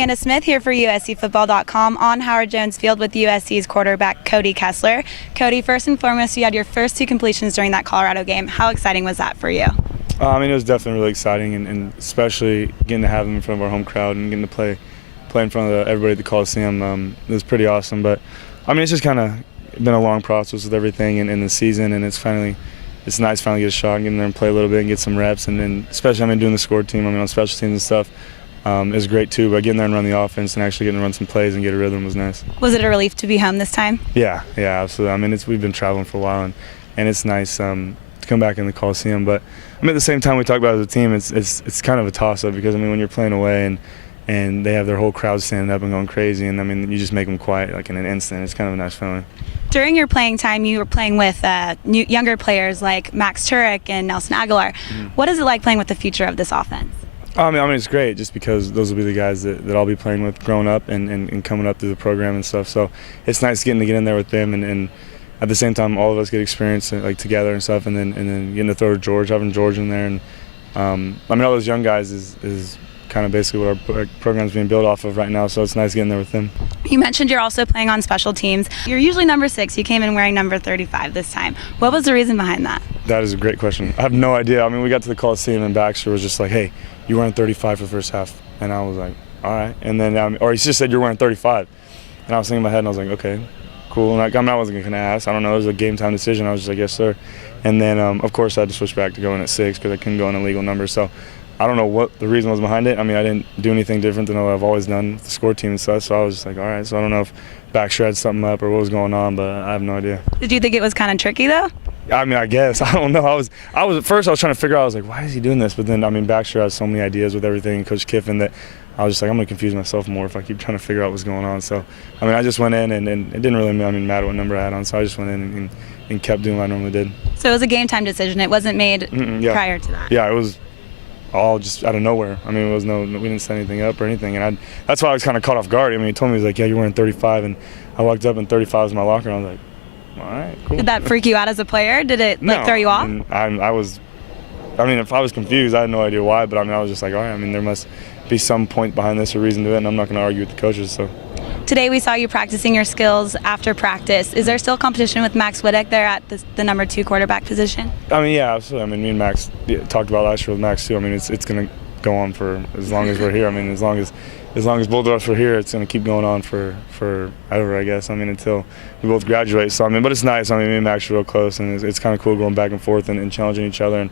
Amanda Smith here for USCFootball.com on Howard Jones Field with USC's quarterback Cody Kessler. Cody, first and foremost, you had your first 2 completions during that Colorado game. How exciting was that for you? It was definitely really exciting, and especially getting to have them in front of our home crowd and getting to play in front of everybody at the Coliseum. It was pretty awesome. But it's just kind of been a long process with everything in the season, and it's nice finally to get a shot and get in there and play a little bit and get some reps. And then especially doing the score team, on special teams and stuff. Is great too, but getting there and run the offense and actually getting to run some plays and get a rhythm was nice. Was it a relief to be home this time? Yeah, absolutely. We've been traveling for a while, and it's nice to come back in the Coliseum. But at the same time, we talk about it as a team, it's kind of a toss-up because when you're playing away and they have their whole crowd standing up and going crazy, and you just make them quiet like in an instant. It's kind of a nice feeling. During your playing time, you were playing with younger players like Max Turek and Nelson Aguilar. Mm-hmm. What is it like playing with the future of this offense? It's great just because those will be the guys that I'll be playing with growing up and coming up through the program and stuff. So it's nice getting to get in there with them and at the same time all of us get experience like together and stuff, and then getting to throw to George, having George in there, and all those young guys is kind of basically what our program's being built off of right now. So it's nice getting there with them. You mentioned you're also playing on special teams. You're usually number 6. You came in wearing number 35 this time. What was the reason behind that? That is a great question. I have no idea. We got to the Coliseum and Baxter was just like, "Hey, you're wearing 35 for the first half," and I was like, "All right." And then, or he just said, "You're wearing 35," and I was thinking in my head, and I was like, "Okay, cool." And I wasn't gonna ask. I don't know. It was a game time decision. I was just like, "Yes, sir." And then, of course, I had to switch back to going at 6 because I couldn't go in a legal number. So I don't know what the reason was behind it. I didn't do anything different than what I've always done with the score team and stuff. So I was just like, all right. So I don't know if Baxter had something up or what was going on, but I have no idea. Did you think it was kind of tricky though? I guess. I don't know. I was at first I was trying to figure out, I was like, why is he doing this? But then, Baxter has so many ideas with everything, Coach Kiffin, that I was just like, I'm going to confuse myself more if I keep trying to figure out what's going on. So, I just went in and it didn't really matter what number I had on. So I just went in and kept doing what I normally did. So it was a game time decision. It wasn't made prior to that. Yeah, it was all just out of nowhere. It was we didn't set anything up or anything. And that's why I was kind of caught off guard. He told me, he was like, yeah, you're wearing 35. And I walked up and 35 was in my locker, and I was like, all right, cool. Did that freak you out as a player? Did it throw you off? If I was confused, I had no idea why, but I was just like, all right, there must be some point behind this or reason to it, and I'm not going to argue with the coaches. So today we saw you practicing your skills after practice. Is there still competition with Max Whittick there at the number 2 quarterback position? Yeah, absolutely. Me and Max talked about last year with Max too. It's going to go on for as long as we're here. As long as both of us are here, it's going to keep going on for ever, I guess. Until we both graduate. So but it's nice. Me and Max are real close, and it's kind of cool going back and forth and challenging each other.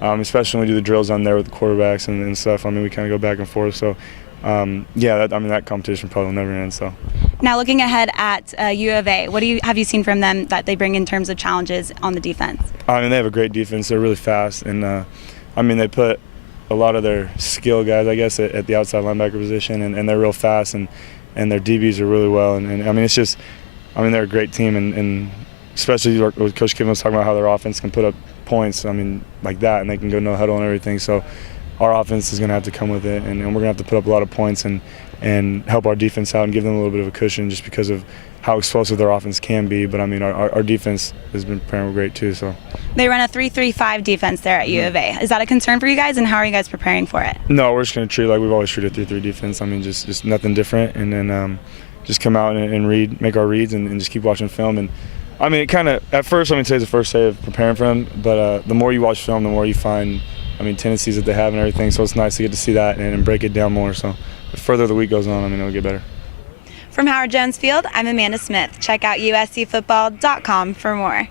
And especially when we do the drills on there with the quarterbacks and stuff. We kind of go back and forth. So that competition probably will never end. So now looking ahead at U of A, what have you seen from them that they bring in terms of challenges on the defense? They have a great defense. They're really fast, and they put a lot of their skill guys, I guess, at the outside linebacker position, and they're real fast, and their DBs are really well, and it's just, they're a great team, and especially what Coach Kiffin was talking about, how their offense can put up points, like that, and they can go no huddle and everything. So our offense is going to have to come with it, and we're going to have to put up a lot of points and help our defense out and give them a little bit of a cushion just because of how explosive their offense can be. But our defense has been preparing great too. So they run a 3-3-5 defense there at U of A. Is that a concern for you guys, and how are you guys preparing for it? No, we're just going to treat it like we've always treated 3-3 defense. Just nothing different, and then just come out and make our reads and just keep watching film. And it kind of, at first, today's the first day of preparing for them, but the more you watch film, the more you find tendencies that they have and everything. So it's nice to get to see that and break it down more. So the further the week goes on, it'll get better. From Howard Jones Field, I'm Amanda Smith. Check out USCFootball.com for more.